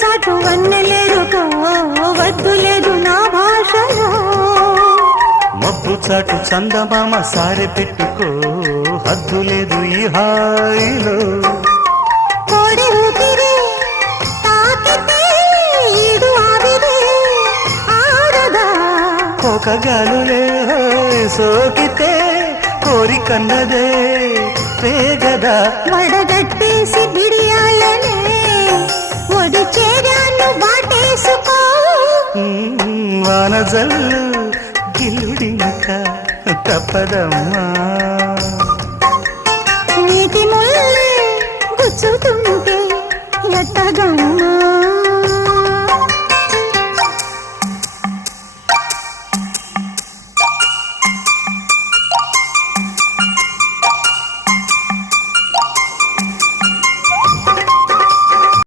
చాటు వన్నెలేరుకో వద్దు లేదు నా భాషలో మబ్బు చాటు చందమామ సారె పెట్టుకో హద్దు లేదు ఈ హాయిలో కోడి ఊపిరి తాకితే ఈడు ఆవిరే ఆడదా ఒక గాలులే సోకితే కోరికన్నదే వేగదా వడగట్టేసి బిడియాలనే ఒడి చేరాను వాటేసుకో వానజల్లు గిల్లుడింక తప్పదమ్మా నీటి ముల్లే గుచ్చుతుంటే ఎట్టగా